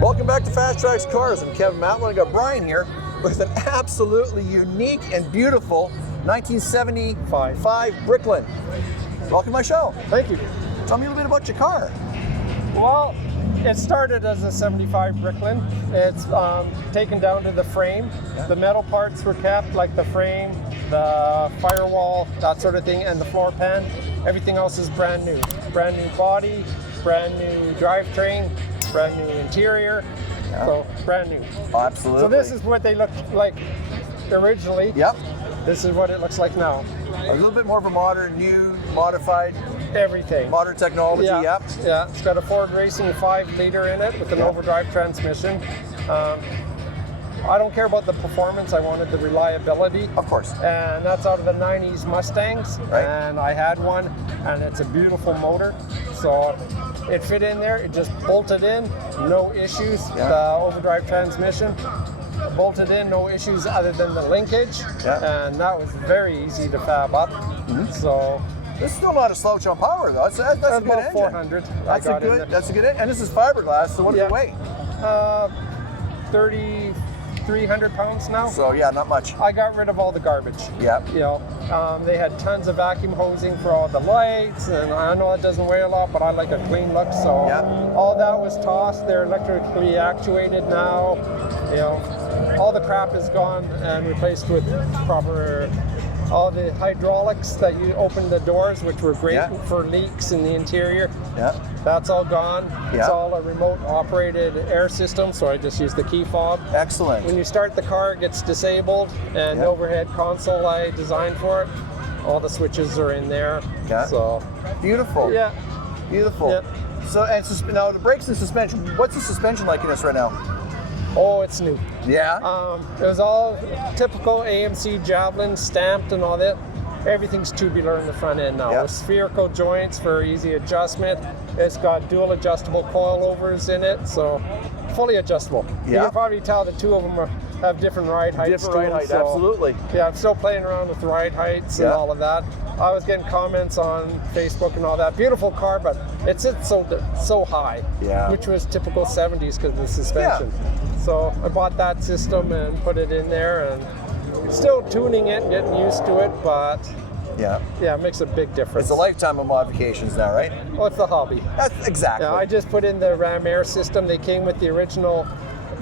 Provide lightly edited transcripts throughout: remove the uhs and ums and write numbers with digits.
Welcome back to FasTrax Cars. I'm Kevin Matlo. I got Brian here with an absolutely unique and beautiful 1975 Bricklin. Welcome to my show. Thank you. Tell me a little bit about your car. Well, it started as a 75 Bricklin. It's taken down to the frame. Yeah. The metal parts were kept, like the frame, the firewall, that sort of thing, and the floor pan. Everything else is brand new. Brand new body, brand new drivetrain, brand new interior, so brand new. Oh, absolutely. So this is what they looked like originally. Yep. This is what it looks like now. A little bit more of a modern, new, modified, Everything. modern technology. Yeah, Yep. yeah. It's got a Ford Racing 5-liter in it with an overdrive transmission. I don't care about the performance. I wanted the reliability. Of course. And that's out of the 90s Mustangs. Right. And I had one, and it's a beautiful motor. So it fit in there. It just bolted in, no issues. Yeah. The overdrive transmission bolted in, no issues other than the linkage. Yeah. And that was very easy to fab up. So This is still not a slouch on power though. That's a good about engine. 400. That's a good engine. And this is fiberglass, so what does it weigh? 3,300 pounds now. So yeah, not much. I got rid of all the garbage. Yeah. You know, they had tons of vacuum hosing for all the lights, and I know it doesn't weigh a lot, but I like a clean look, so all that was tossed. They're electrically actuated now. You know, all the crap is gone and replaced with proper. All the hydraulics that you open the doors, which were great for leaks in the interior. Yeah. That's all gone. Yeah. It's all a remote operated air system, so I just use the key fob. Excellent. When you start the car, it gets disabled, and the overhead console I designed for it, all the switches are in there. Yeah. So beautiful. Yeah. Beautiful. Yeah. So and now the brakes and suspension. What's the suspension like in this right now? Oh, it's new. Yeah. It was all typical AMC Javelin stamped and all that. Everything's tubular in the front end now. Yep. With spherical joints for easy adjustment. It's got dual adjustable coilovers in it, so fully adjustable. You Yeah. can probably tell the two of them have different ride heights. Different ride height, absolutely. Yeah, I'm still playing around with ride heights and all of that. I was getting comments on Facebook and all that. Beautiful car, but it sits so high, which was typical 70s because of the suspension. So I bought that system and put it in there, and still tuning it, getting used to it, but yeah, it makes a big difference. It's a lifetime of modifications now, right? Well, it's the hobby. That's exactly. Yeah, I just put in the Ram Air system. They came with the original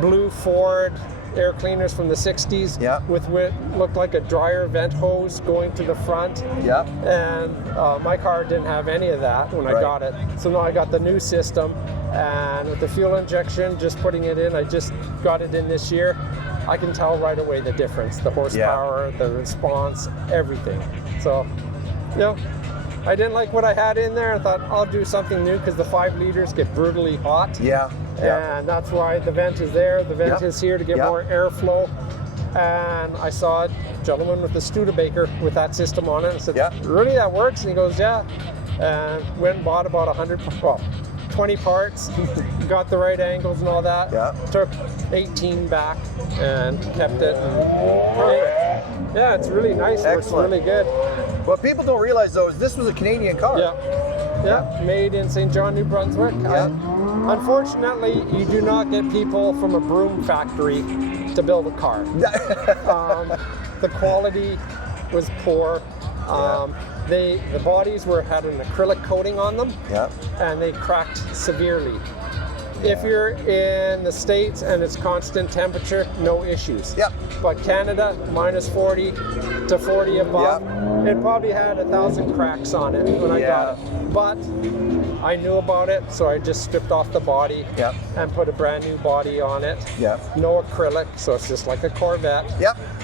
blue Ford air cleaners from the 60s with what looked like a dryer vent hose going to the front. Yeah. And my car didn't have any of that when I got it. So now I got the new system, and with the fuel injection, just putting it in, I just got it in this year. I can tell right away the difference, the horsepower, the response, everything. So, you know, I didn't like what I had in there. I thought I'll do something new because the 5 liters get brutally hot. Yeah. And that's why the vent is there. The vent is here to get more airflow. And I saw a gentleman with a Studebaker with that system on it. I said, really, that works? And he goes, yeah. And went and bought about 20 parts, got the right angles and all that. Took 18 back and kept it. Perfect. Yeah, it's really nice. It looks really good. What people don't realize though is this was a Canadian car. Yeah, made in St. John, New Brunswick. Unfortunately, you do not get people from a broom factory to build a car. The quality was poor. The bodies had an acrylic coating on them, and they cracked severely. If you're in the States and it's constant temperature, no issues. But Canada, minus 40 to 40 above, it probably had 1,000 cracks on it when I got it. But I knew about it, so I just stripped off the body and put a brand new body on it. No acrylic, so it's just like a Corvette.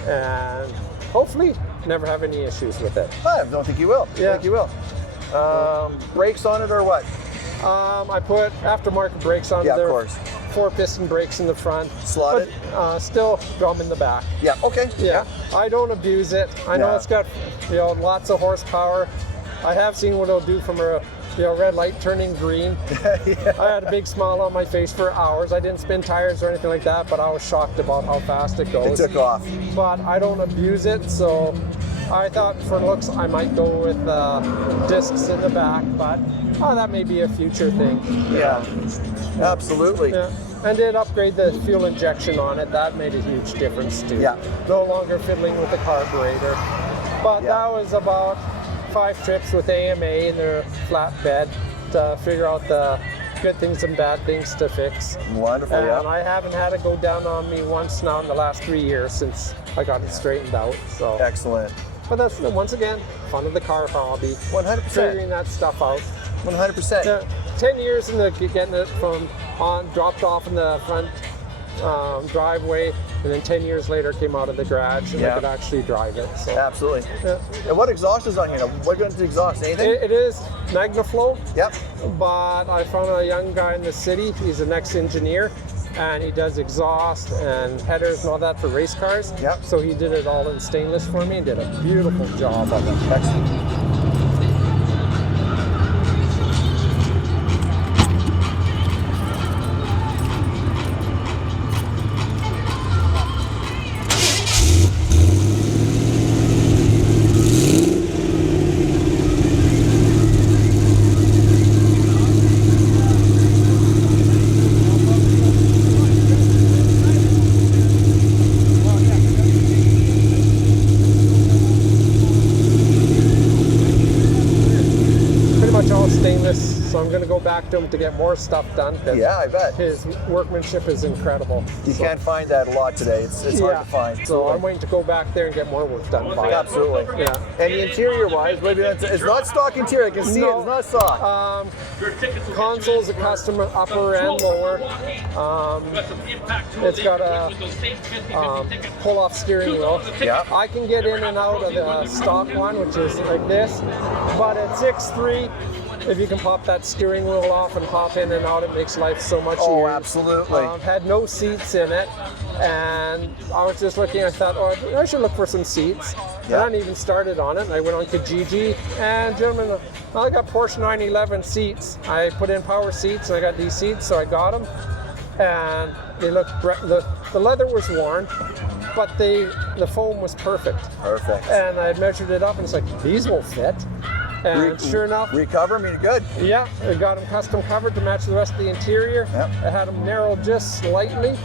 And hopefully never have any issues with it. I don't think you will. I think you will. Brakes on it or what? I put aftermarket brakes on it. Of course. 4-piston brakes in the front. Slotted? But, still drum in the back. Yeah, okay. Yeah. I don't abuse it. I know it's got, lots of horsepower. I have seen what it'll do from a red light turning green. Yeah. I had a big smile on my face for hours. I didn't spin tires or anything like that, but I was shocked about how fast it goes. It took off. But I don't abuse it, so I thought for looks I might go with discs in the back, but that may be a future thing. Yeah, absolutely. Yeah. And did upgrade the fuel injection on it. That made a huge difference too. Yeah. No longer fiddling with the carburetor. But that was about 5 trips with AMA in their flatbed to figure out the good things and bad things to fix. Wonderful, and yeah. I haven't had it go down on me once now in the last 3 years since I got it straightened out. So. Excellent. But that's, once again, fun of the car hobby. 100%. Figuring that stuff out. 100%. 10 years in the getting it from dropped off in the front driveway, and then 10 years later came out of the garage and I could actually drive it. So. Absolutely. Yeah. And what exhaust is on here now? What goes into exhaust? Anything? It is MagnaFlow. Yep. But I found a young guy in the city. He's an ex-engineer, and he does exhaust and headers and all that for race cars. Yep. So he did it all in stainless for me and did a beautiful job of it. Excellent. So I'm going to go back to him to get more stuff done. Yeah, I bet. His workmanship is incredible. You can't find that a lot today. It's hard to find. So I'm waiting to go back there and get more work done by it. Absolutely. Yeah. And the interior-wise, maybe it's not stock interior. I can see it. It's not stock. Console's a custom upper and lower. It's got a pull-off steering wheel. Yeah. I can get in and out of the stock one, which is like this, but at 6'3", if you can pop that steering wheel off and hop in and out, it makes life so much easier. Oh, absolutely. Had no seats in it, and I was just looking, I thought, oh, I should look for some seats. And I hadn't even started on it, and I went on Kijiji, and gentlemen, I got Porsche 911 seats. I put in power seats, and I got these seats, so I got them. And they looked, the leather was worn, but the foam was perfect. Perfect. And I measured it up, and it's like, these will fit. And sure enough, recover, I mean, good. Yeah, I got them custom covered to match the rest of the interior. Yep. I had them narrowed just slightly,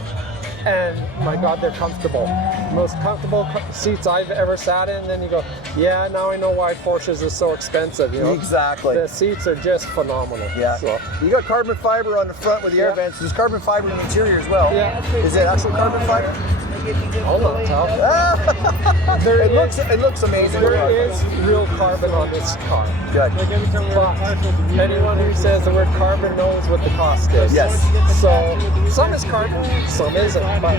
and my God, they're comfortable. Most comfortable seats I've ever sat in. And then you go, yeah, now I know why Porsches are so expensive. You know? Exactly. The seats are just phenomenal. Yeah. So. You got carbon fiber on the front with the air vents. There's carbon fiber in the interior as well. Yeah. Is it actual carbon fiber? I'll not tell. It looks amazing. There is real carbon on this car. Good. But anyone who says the word carbon knows what the cost is. Yes. So some is carbon, some isn't, but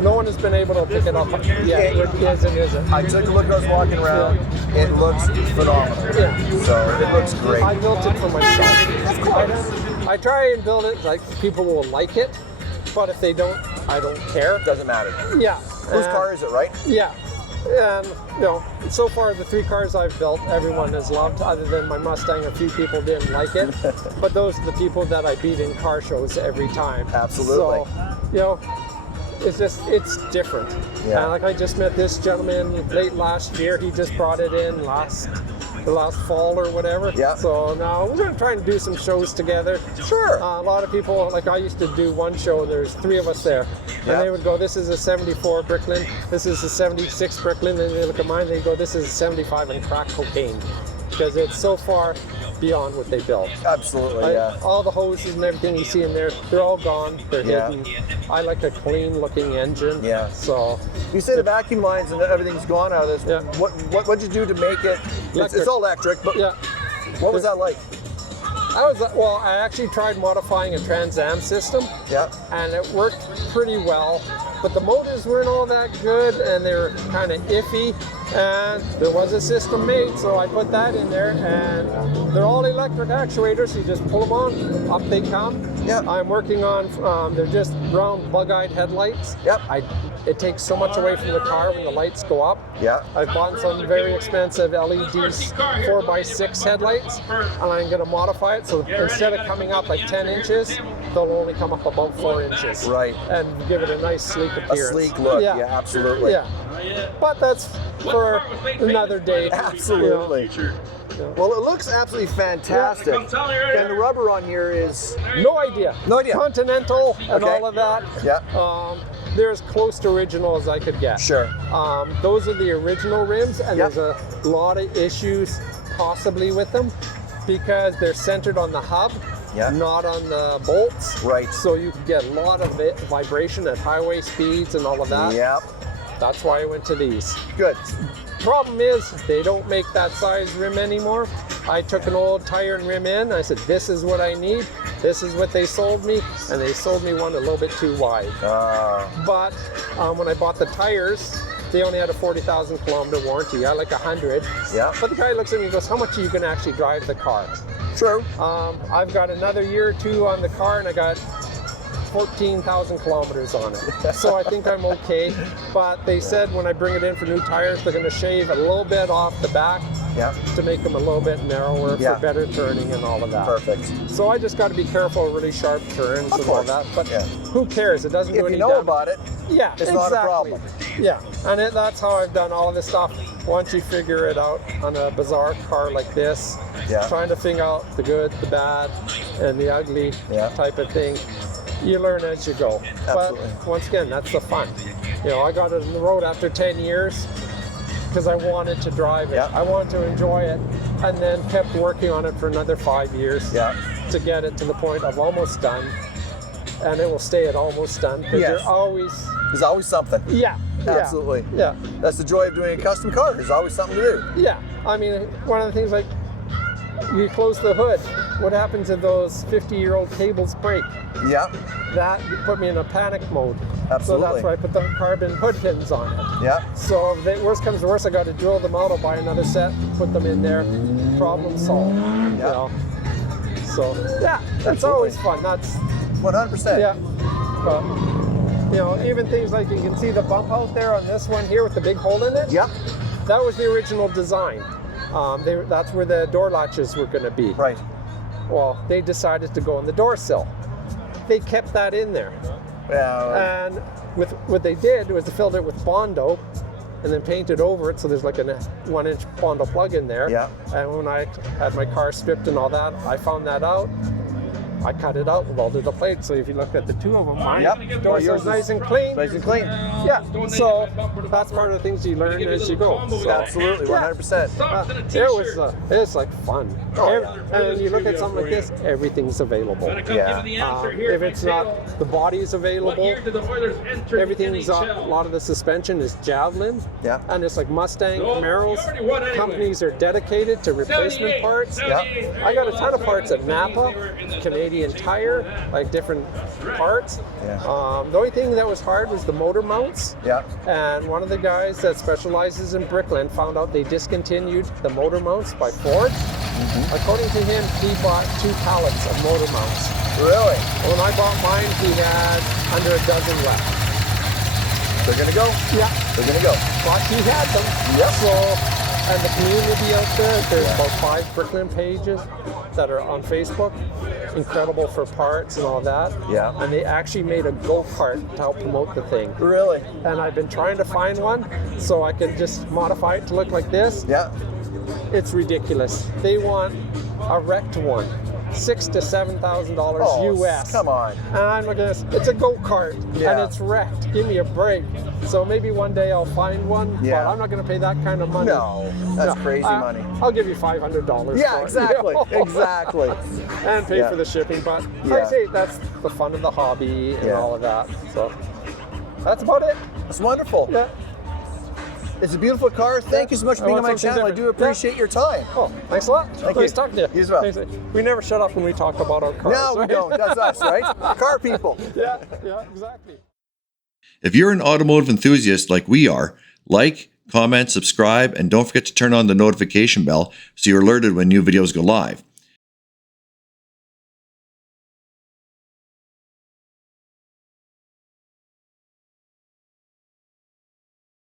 no one has been able to pick it up yet. What is and isn't. I took a look as I was walking around. It looks phenomenal. Yeah. So it looks great. I built it for myself. Of course. I try and build it like people will like it, but if they don't, I don't care. Doesn't matter. Yeah. Whose car is it, right? Yeah. And, so far the 3 cars I've built, everyone has loved. Other than my Mustang, a few people didn't like it. But those are the people that I beat in car shows every time. Absolutely. So, it's different. Yeah. And like I just met this gentleman late last year. He just brought it in the last fall or whatever. Yeah. So now we're going to try and do some shows together. Sure. A lot of people, like I used to do one show, there's 3 of us there. And they would go, this is a 74 Bricklin, this is a 76 Bricklin, and they look at mine, they go, this is a 75 and crack cocaine. Because it's so far beyond what they built. Absolutely, yeah. All the hoses and everything you see in there, they're all gone, they're hidden. I like a clean looking engine. Yeah. So you say the vacuum lines and everything's gone out of this. Yeah. What'd you do to make it? It's all electric, but yeah. What was that like? I actually tried modifying a Trans Am system. Yeah. And it worked pretty well, but the motors weren't all that good and they were kind of iffy, and there was a system made, so I put that in there, and they're all electric actuators. You just pull them on, up they come, Yeah. I'm working on, they're just round bug-eyed headlights. Yep. It takes so much away from the car when the lights go up. Yeah. I've bought some very expensive LED 4x6 headlights, and I'm going to modify it so instead of coming up at 10 inches, they'll only come up about 4 inches. Right. And give it a nice sleek appearance. A sleek look. Yeah, absolutely. Yeah. But that's for another day. Absolutely. Well, it looks absolutely fantastic. And the rubber on here is... No idea. No idea. Continental and Okay. all of that. Yeah. They're as close to original as I could get. Sure. Those are the original rims, and Yep. there's a lot of issues possibly with them because they're centered on the hub, Yep. not on the bolts. Right. So you can get a lot of vibration at highway speeds and all of that. Yep. That's why I went to these. Good. Problem is, they don't make that size rim anymore. I took an old tire and rim in. I said, this is what I need. This is what they sold me. And they sold me one a little bit too wide. But when I bought the tires, they only had a 40,000 kilometer warranty. I like 100. Yeah. But the guy looks at me and goes, how much are you going to actually drive the car? True. I've got another year or two on the car, and I got 14,000 kilometers on it. So I think I'm okay. But they said when I bring it in for new tires, they're going to shave a little bit off the back to make them a little bit narrower for better turning and all of that. Perfect. So I just got to be careful of really sharp turns and all that. But who cares? It doesn't do If any you know damage. about it, Yeah, it's not a problem. Yeah, and that's how I've done all of this stuff. Once you figure it out on a bizarre car like this, trying to figure out the good, the bad, and the ugly type of thing, you learn as you go. Absolutely. But once again, that's the fun. You know, I got it on the road after 10 years because I wanted to drive it. I wanted to enjoy it, and then kept working on it for another 5 years to get it to the point of almost done. And it will stay at almost done because Yes. There's always something. Absolutely. Yeah. That's the joy of doing a custom car. There's always something to do. Yeah. I mean, one of the things, like, you close the hood, what happens if those 50-year-old cables break? Yeah. That put me in a panic mode. Absolutely. So that's why I put the carbon hood pins on it. Yeah. So if the worst comes to worst, I got to drill them out, I'll buy another set, put them in there, problem solved. You know? So that's always fun. That's 100%. Yeah. But, you know, even things like you can see the bump out there on this one here with the big hole in it. Yep. That was the original design. That's where the door latches were going to be. Right. Well, they decided to go on the door sill. They kept that in there. Yeah. And with what they did was they filled it with Bondo and then painted over it, so there's like a 1-inch Bondo plug in there. Yeah. And when I had my car stripped and all that, I found that out. I cut it out and welded the plate. So if you look at the two of them, mine doors are nice and clean. Nice and clean. Yeah. So that's part of the things you learn as you go. So, Absolutely, 100%. It's like fun. And you look at something like this, everything's available. Yeah. If it's not, the body's available. Everything's a lot of the suspension is Javelin. Yeah. And it's like Mustang, Camaros. Companies are dedicated to replacement parts. Yeah. I got a ton of parts at Napa, Canadian Tire, like different parts. Yeah. The only thing that was hard was the motor mounts. Yeah. And one of the guys that specializes in Bricklin found out they discontinued the motor mounts by Ford. According to him, he bought 2 pallets of motor mounts. Really? When I bought mine, he had under a dozen left. They're gonna go. Yeah. They're gonna go. But he had them. Yep. So, and the community out there's about 5 Bricklin pages that are on Facebook. Incredible for parts and all that. Yeah. And they actually made a go-kart to help promote the thing. Really? And I've been trying to find one so I can just modify it to look like this. Yeah. It's ridiculous. They want a wrecked one. $6,000 to $7,000 US. Come on. And I'm looking at this. It's a go-kart and it's wrecked. Give me a break. So maybe one day I'll find one, but I'm not going to pay that kind of money. No, that's crazy money. I'll give you $500. Yeah, for exactly, it, you know? exactly. And pay for the shipping. But like I say, that's the fun of the hobby and all of that. So that's about it. It's wonderful. Yeah. It's a beautiful car. Thank you so much for being on my channel. I do appreciate your time. Oh, thanks a lot. Thank nice you. talking to you. You as well. We never shut up when we talk about our cars. No, we right? don't. That's us, right? Car people. Yeah, exactly. If you're an automotive enthusiast like we are, like, comment, subscribe, and don't forget to turn on the notification bell so you're alerted when new videos go live.